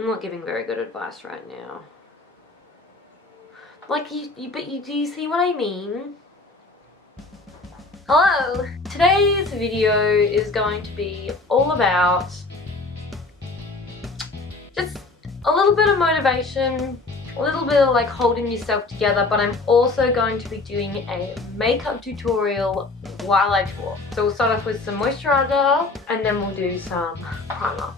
I'm not giving very good advice right now. Like, do you see what I mean? Hello! Today's video is going to be all about just a little bit of motivation, a little bit of like holding yourself together, but I'm also going to be doing a makeup tutorial while I talk. So we'll start off with some moisturizer and then we'll do some primer.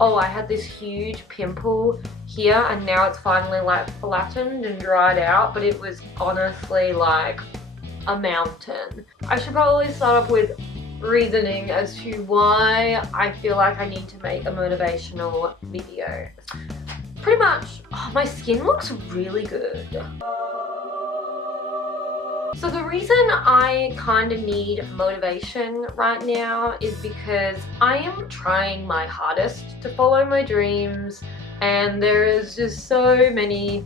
Oh, I had this huge pimple here and now it's finally like flattened and dried out, but it was honestly like a mountain. I should probably start off with reasoning as to why I feel like I need to make a motivational video. Pretty much, oh, my skin looks really good. So the reason I kind of need motivation right now is because I am trying my hardest to follow my dreams, and there is just so many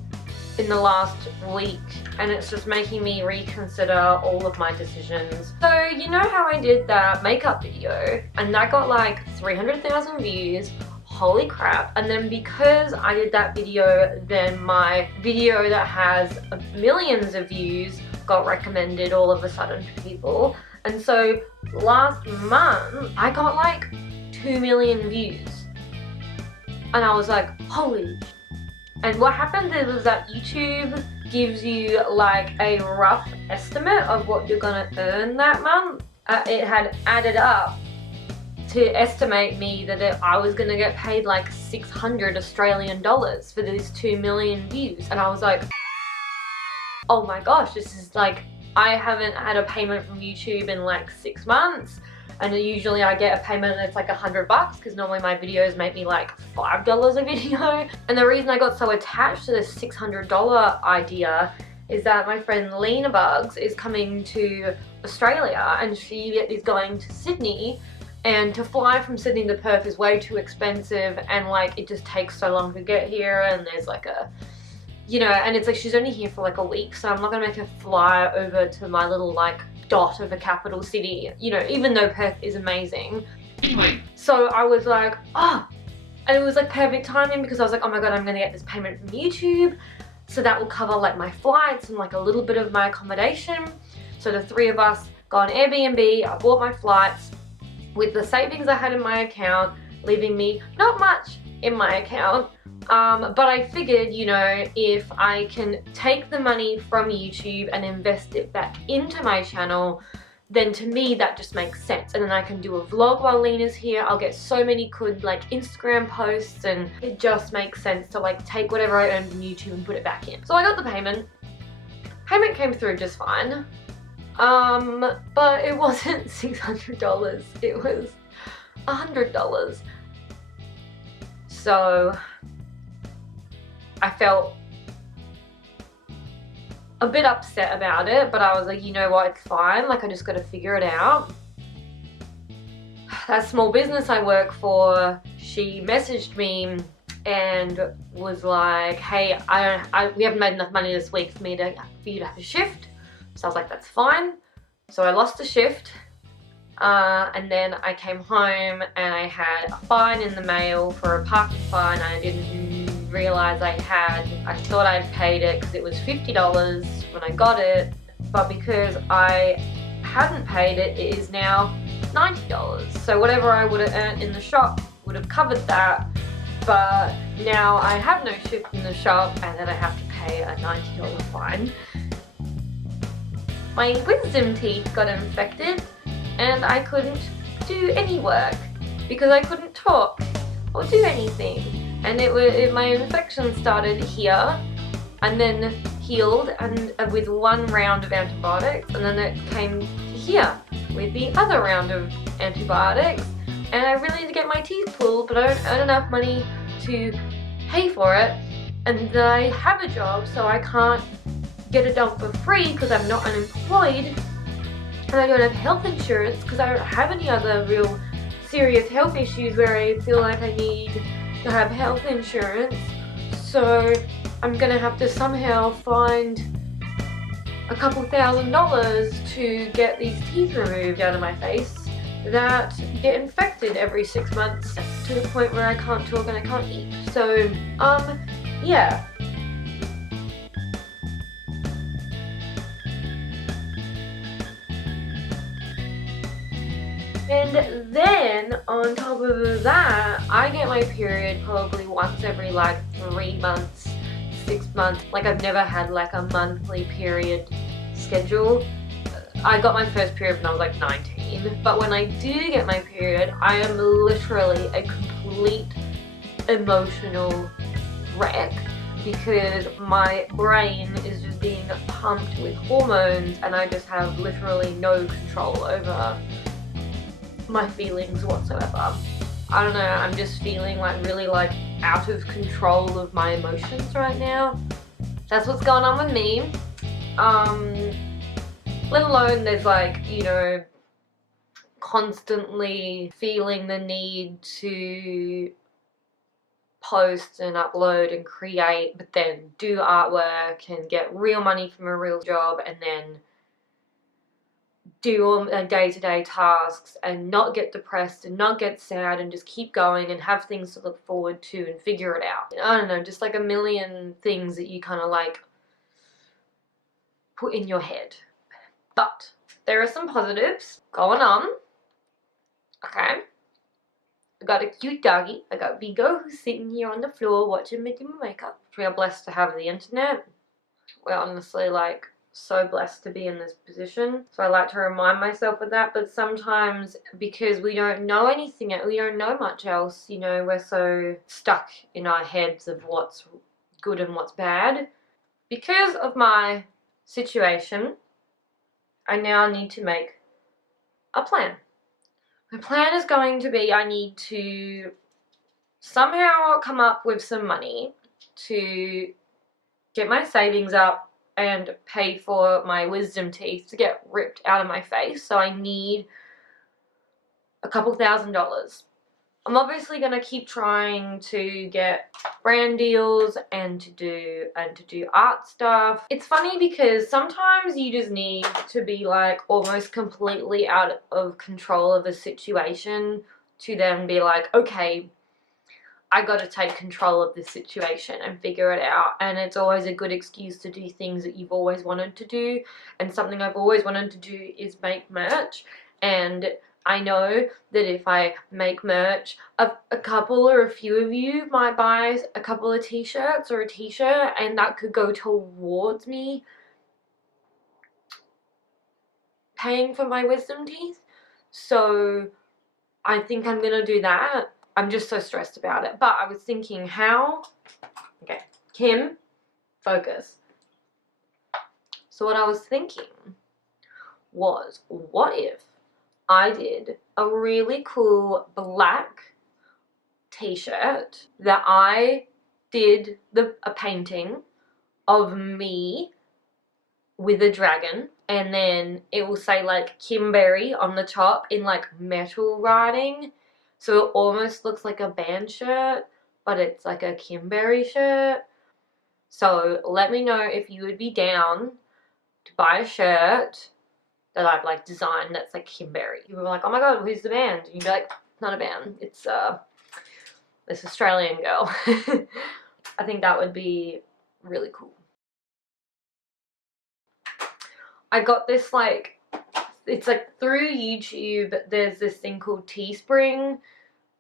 in the last week, and it's just making me reconsider all of my decisions. So you know how I did that makeup video and that got like 300,000 views? Holy crap. And then because I did that video, then my video that has millions of views got recommended all of a sudden to people. And so last month I got like 2 million views and I was like, holy. And what happens is that YouTube gives you like a rough estimate of what you're gonna earn that month. It had added up to estimate me that I was gonna get paid like 600 Australian dollars for these 2 million views. And I was like, oh my gosh, this is like, I haven't had a payment from YouTube in like 6 months. And usually I get a payment and it's like $100 because normally my videos make me like $5 a video. And the reason I got so attached to this $600 idea is that my friend Lena Bugs is coming to Australia and she is going to Sydney, and to fly from Sydney to Perth is way too expensive and like it just takes so long to get here, and there's like a, you know, and it's like she's only here for like a week, so I'm not gonna make her fly over to my little like dot of a capital city, you know, even though Perth is amazing. So I was like, oh, and it was like perfect timing because I was like, oh my god, I'm gonna get this payment from YouTube, so that will cover like my flights and like a little bit of my accommodation. So the three of us got an Airbnb, I bought my flights with the savings I had in my account, leaving me not much in my account. But I figured, you know, if I can take the money from YouTube and invest it back into my channel, then to me that just makes sense. And then I can do a vlog while Lena's here. I'll get so many good like Instagram posts, and it just makes sense to like take whatever I earned from YouTube and put it back in. So I got the payment. Payment came through just fine. But it wasn't $600, it was $100. So I felt a bit upset about it, but I was like, you know what, it's fine, like I just gotta figure it out. That small business I work for, she messaged me and was like, hey, we haven't made enough money this week for you to have a shift. So I was like, that's fine. So I lost a shift, and then I came home and I had a fine in the mail for a parking fine I didn't realize I had. I thought I'd paid it because it was $50 when I got it, but because I hadn't paid it, it is now $90. So whatever I would have earned in the shop would have covered that, but now I have no shift in the shop and then I have to pay a $90 fine. My wisdom teeth got infected and I couldn't do any work because I couldn't talk or do anything. And my infection started here and then healed and with one round of antibiotics, and then it came to here with the other round of antibiotics, and I really need to get my teeth pulled, but I don't earn enough money to pay for it, and I have a job so I can't get it done for free because I'm not unemployed, and I don't have health insurance because I don't have any other real serious health issues where I feel like I need to have health insurance. So I'm gonna have to somehow find a couple $1,000s to get these teeth removed out of my face, that get infected every 6 months to the point where I can't talk and I can't eat. So, yeah. And then, on top of that, I get my period probably once every like 3 months, 6 months. Like, I've never had like a monthly period schedule. I got my first period when I was like 19, but when I do get my period, I am literally a complete emotional wreck because my brain is just being pumped with hormones and I just have literally no control over my feelings whatsoever. I don't know, I'm just feeling like really like out of control of my emotions right now. That's what's going on with me. Let alone there's like, you know, constantly feeling the need to post and upload and create, but then do artwork and get real money from a real job and then do all day-to-day tasks and not get depressed and not get sad and just keep going and have things to look forward to and figure it out. I don't know, just like a million things that you kind of like put in your head. But there are some positives going on. Okay. I got a cute doggy. I got Vigo who's sitting here on the floor watching me do my makeup. We are blessed to have the internet. We're honestly like so blessed to be in this position. So I like to remind myself of that, but sometimes because we don't know anything, we don't know much else, you know, we're so stuck in our heads of what's good and what's bad. Because of my situation, I now need to make a plan. My plan is going to be I need to somehow come up with some money to get my savings up and pay for my wisdom teeth to get ripped out of my face. So I need a couple $1,000s. I'm obviously going to keep trying to get brand deals and to do art stuff. It's funny because sometimes you just need to be like almost completely out of control of a situation to then be like, okay, I got to take control of this situation and figure it out. And it's always a good excuse to do things that you've always wanted to do. And something I've always wanted to do is make merch. And I know that if I make merch, a couple or a few of you might buy a couple of t-shirts or a t-shirt, and that could go towards me paying for my wisdom teeth. So I think I'm gonna do that. I'm just so stressed about it. But I was thinking how, okay, Kim, focus. So what I was thinking was, what if I did a really cool black t-shirt that I did a painting of me with a dragon, and then it will say like Kimberry on the top in like metal writing, so it almost looks like a band shirt, but it's like a Kimberry shirt. So let me know if you would be down to buy a shirt that I've like designed that's like Kimberry. You were like, oh my god, who's the band? And you'd be like, not a band, it's this Australian girl. I think that would be really cool. I got this like, it's like through YouTube, there's this thing called Teespring,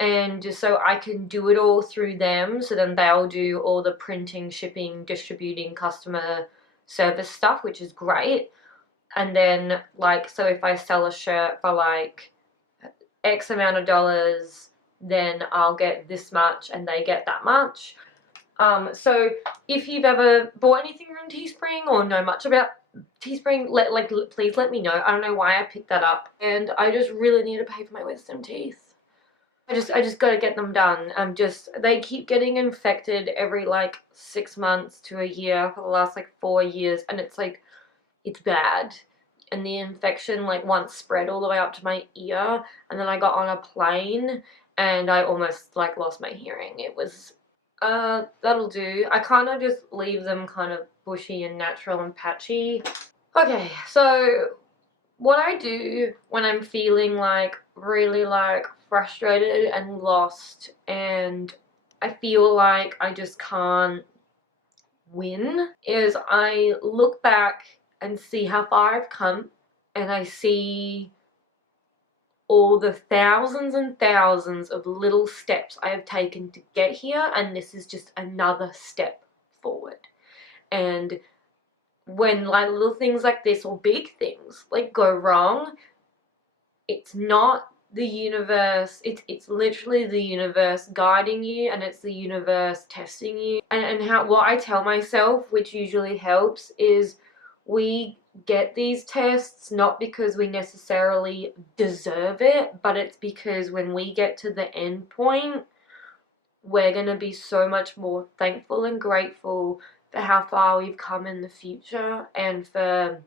and just so I can do it all through them, so then they'll do all the printing, shipping, distributing, customer service stuff, which is great. And then like, so if I sell a shirt for like X amount of dollars, then I'll get this much and they get that much. So if you've ever bought anything from Teespring or know much about Teespring, please let me know. I don't know why I picked that up, and I just really need to pay for my wisdom teeth. I just gotta get them done. They keep getting infected every like 6 months to a year for the last like 4 years, and it's like, it's bad. And the infection like once spread all the way up to my ear, and then I got on a plane and I almost like lost my hearing. It was, that'll do. I kind of just leave them kind of bushy and natural and patchy. Okay, so what I do when I'm feeling like really like frustrated and lost, and I feel like I just can't win, is I look back and see how far I've come, and I see all the thousands and thousands of little steps I have taken to get here, and this is just another step forward. And when like little things like this, or big things like, go wrong, it's not the universe, it's literally the universe guiding you, and it's the universe testing you. And how, what I tell myself, which usually helps, is we get these tests not because we necessarily deserve it, but it's because when we get to the end point, we're going to be so much more thankful and grateful for how far we've come in the future and for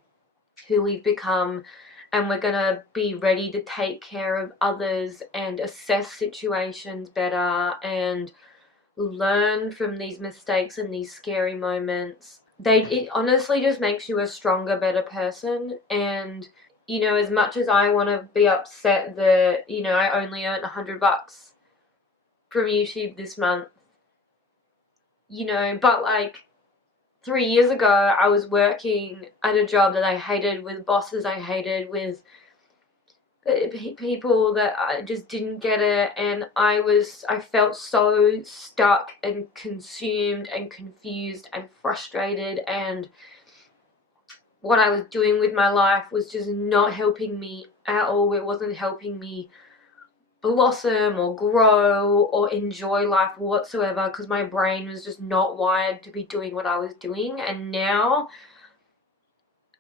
who we've become, and we're going to be ready to take care of others and assess situations better and learn from these mistakes and these scary moments. It honestly just makes you a stronger, better person. And you know, as much as I want to be upset that, you know, I only earned $100 from YouTube this month, you know, but like 3 years ago I was working at a job that I hated, with bosses I hated, with people that I just didn't get it, and I felt so stuck and consumed and confused and frustrated, and what I was doing with my life was just not helping me at all. It wasn't helping me blossom or grow or enjoy life whatsoever, because my brain was just not wired to be doing what I was doing. And now,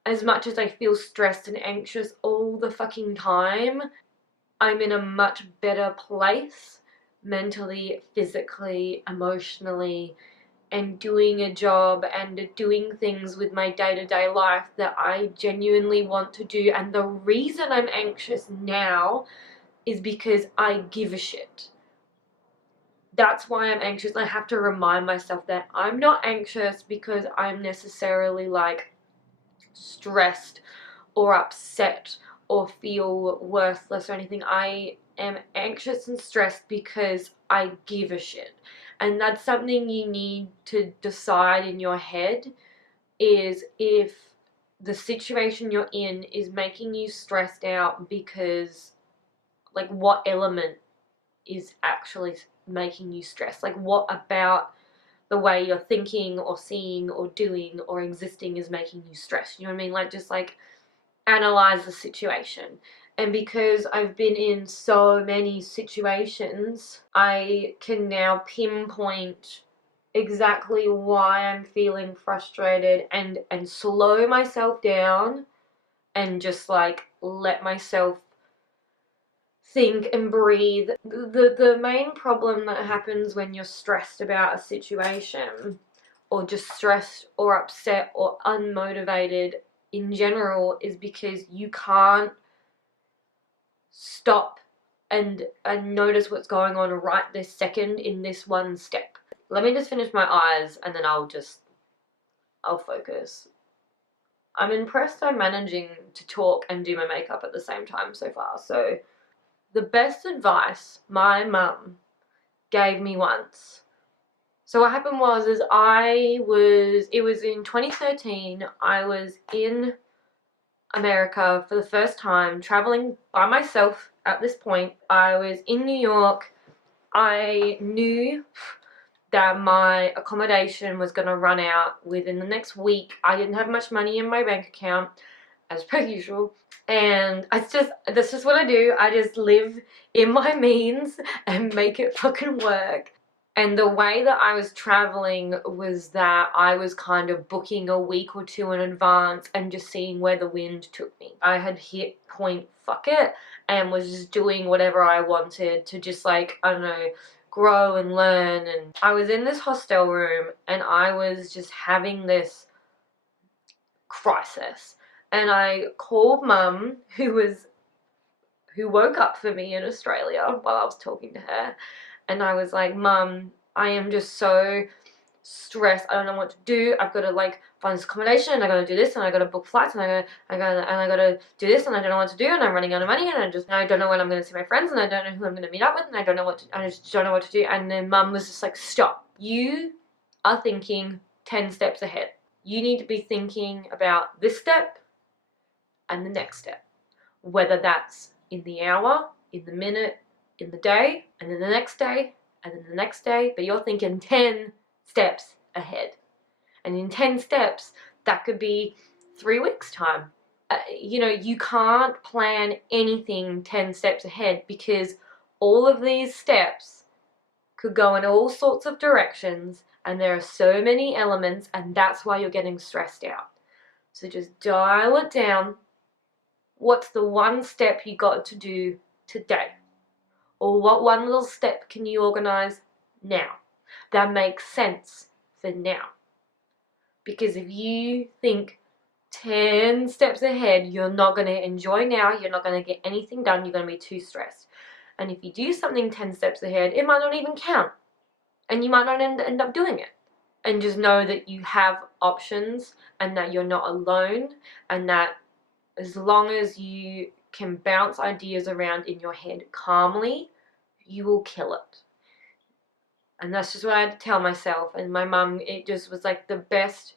as much as I feel stressed and anxious all the fucking time, I'm in a much better place mentally, physically, emotionally, and doing a job and doing things with my day-to-day life that I genuinely want to do. And the reason I'm anxious now is because I give a shit. That's why I'm anxious. I have to remind myself that I'm not anxious because I'm necessarily like stressed or upset or feel worthless or anything. I am anxious and stressed because I give a shit. And that's something you need to decide in your head, is if the situation you're in is making you stressed out, because like what element is actually making you stressed? Like what about the way you're thinking or seeing or doing or existing is making you stressed? You know what I mean? Like, just like analyze the situation. And because I've been in so many situations, I can now pinpoint exactly why I'm feeling frustrated, and slow myself down and just like let myself think and breathe. The main problem that happens when you're stressed about a situation, or just stressed or upset or unmotivated in general, is because you can't stop and notice what's going on right this second in this one step. Let me just finish my eyes and then I'll focus. I'm impressed I'm managing to talk and do my makeup at the same time so far. So the best advice my mum gave me once. So what happened was, it was in 2013, I was in America for the first time, traveling by myself at this point. I was in New York. I knew that my accommodation was going to run out within the next week. I didn't have much money in my bank account, as per usual, and that's just what I do. I just live in my means and make it fucking work. And the way that I was traveling was that I was kind of booking a week or two in advance and just seeing where the wind took me. I had hit point fuck it and was just doing whatever I wanted to just like, I don't know, grow and learn. And I was in this hostel room and I was just having this crisis. And I called mum, who woke up for me in Australia while I was talking to her. And I was like, Mum, I am just so stressed. I don't know what to do. I've got to like find this accommodation, and I got to do this, and I got to book flights, and I got to do this, and I don't know what to do, and I'm running out of money, and I don't know when I'm going to see my friends, and I don't know who I'm going to meet up with, and I just don't know what to do. And then Mum was just like, stop. You are thinking 10 steps ahead. You need to be thinking about this step and the next step, whether that's in the hour, in the minute, in the day, and then the next day, and then the next day, but you're thinking 10 steps ahead. And in 10 steps, that could be 3 weeks' time. You know, you can't plan anything 10 steps ahead, because all of these steps could go in all sorts of directions, and there are so many elements, and that's why you're getting stressed out. So just dial it down. What's the one step you got to do today? Or what one little step can you organize now that makes sense for now? Because if you think 10 steps ahead, you're not going to enjoy now, you're not going to get anything done, you're going to be too stressed. And if you do something 10 steps ahead, it might not even count, and you might not end up doing it. And just know that you have options, and that you're not alone, and that as long as you can bounce ideas around in your head calmly, you will kill it. And that's just what I had to tell myself. And my mum, it just was like the best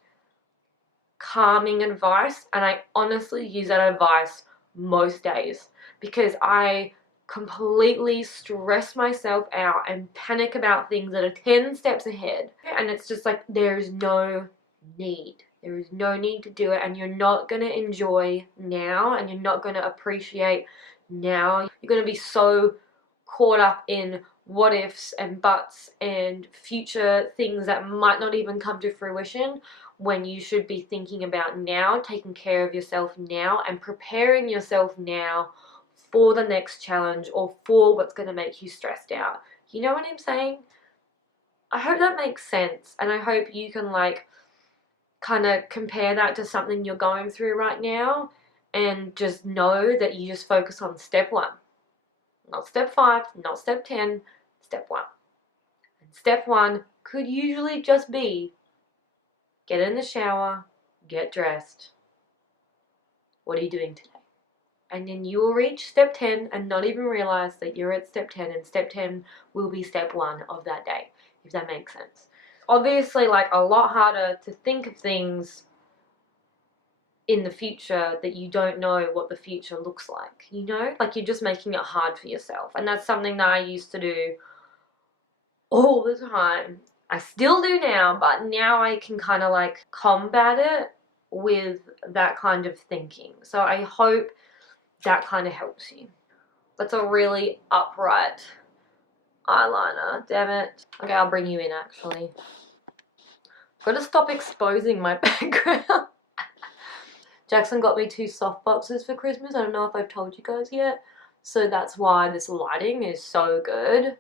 calming advice, and I honestly use that advice most days, because I completely stress myself out and panic about things that are 10 steps ahead, and it's just like there's no need. There is no need to do it, and you're not going to enjoy now, and you're not going to appreciate now. You're going to be so caught up in what ifs and buts and future things that might not even come to fruition, when you should be thinking about now, taking care of yourself now, and preparing yourself now for the next challenge, or for what's going to make you stressed out. You know what I'm saying? I hope that makes sense, and I hope you can like kind of compare that to something you're going through right now, and just know that you just focus on step 1. Not step 5, not step 10, step 1. And step 1 could usually just be get in the shower, get dressed. What are you doing today? And then you will reach step 10 and not even realize that you're at step 10, and step 10 will be step 1 of that day, if that makes sense. Obviously, like, a lot harder to think of things in the future that you don't know what the future looks like, you know? Like, you're just making it hard for yourself. And that's something that I used to do all the time. I still do now, but now I can kind of like combat it with that kind of thinking. So I hope that kind of helps you. That's a really upright eyeliner, damn it. Okay, I'll bring you in actually. I've got to stop exposing my background. Jackson got me 2 soft boxes for Christmas. I don't know if I've told you guys yet. So that's why this lighting is so good.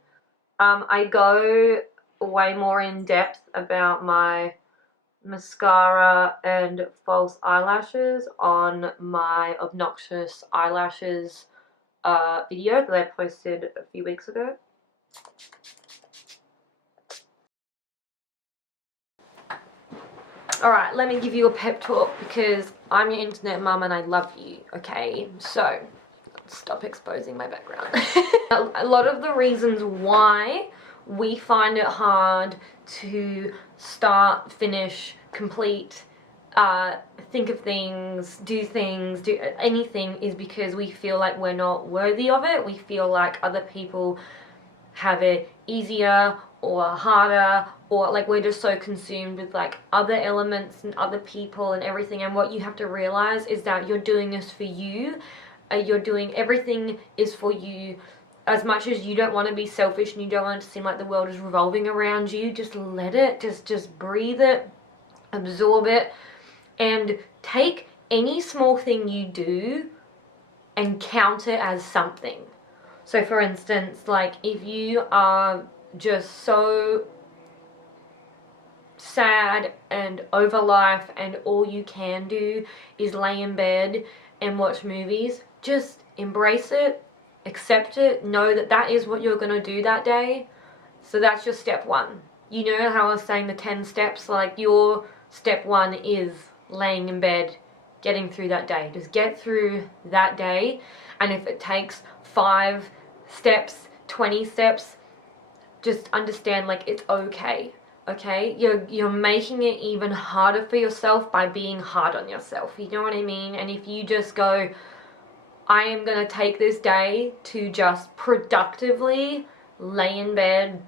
I go way more in depth about my mascara and false eyelashes on my obnoxious eyelashes video that I posted a few weeks ago. Alright, let me give you a pep talk, because I'm your internet mum and I love you, okay? So, stop exposing my background. A lot of the reasons why we find it hard to start, finish, complete, think of things, do anything, is because we feel like we're not worthy of it. We feel like other people have it easier or harder, or like we're just so consumed with like other elements and other people and everything. And what you have to realize is that you're doing this for you. You're doing everything is for you. As much as you don't want to be selfish and you don't want it to seem like the world is revolving around you, just let it, just breathe it, absorb it, and take any small thing you do and count it as something. So for instance, like if you are just so sad and over life and all you can do is lay in bed and watch movies, just embrace it, accept it, know that that is what you're going to do that day. So that's your step 1. You know how I was saying the 10 steps? Like, your step 1 is laying in bed, getting through that day. Just get through that day, and if it takes 5 steps, 20 steps, just understand, like, it's okay. Okay? You're making it even harder for yourself by being hard on yourself. You know what I mean? And if you just go, I am gonna take this day to just productively lay in bed,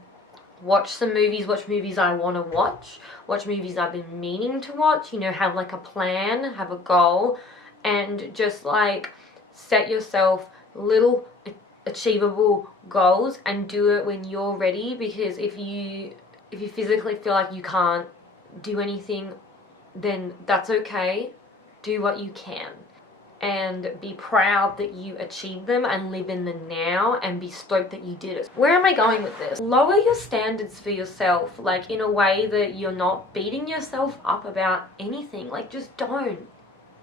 watch some movies, watch movies I want to watch movies I've been meaning to watch, you know, have like a plan, have a goal, and just like set yourself little achievable goals and do it when you're ready. Because if you physically feel like you can't do anything, then that's okay. Do what you can and be proud that you achieved them, and live in the now and be stoked that you did it. Where am I going with this? Lower your standards for yourself, like in a way that you're not beating yourself up about anything. Like, just don't.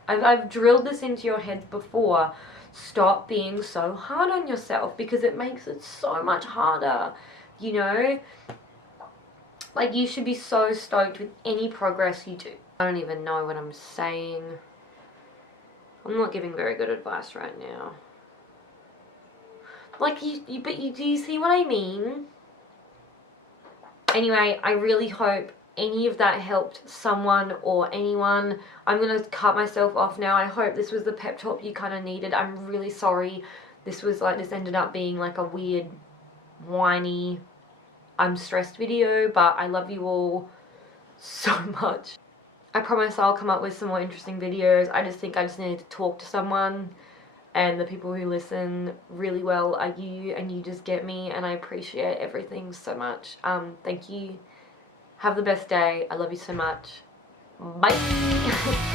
I've drilled this into your heads before. Stop being so hard on yourself, because it makes it so much harder, you know? Like, you should be so stoked with any progress you do. I don't even know what I'm saying. I'm not giving very good advice right now. Like, do you see what I mean? Anyway, I really hope any of that helped someone or anyone. I'm going to cut myself off now. I hope this was the pep talk you kind of needed. I'm really sorry this ended up being like a weird, whiny, I'm stressed video, but I love you all so much. I promise I'll come up with some more interesting videos. I just think I just needed to talk to someone, and the people who listen really well are you, and you just get me, and I appreciate everything so much. Thank you. Have the best day. I love you so much. Bye.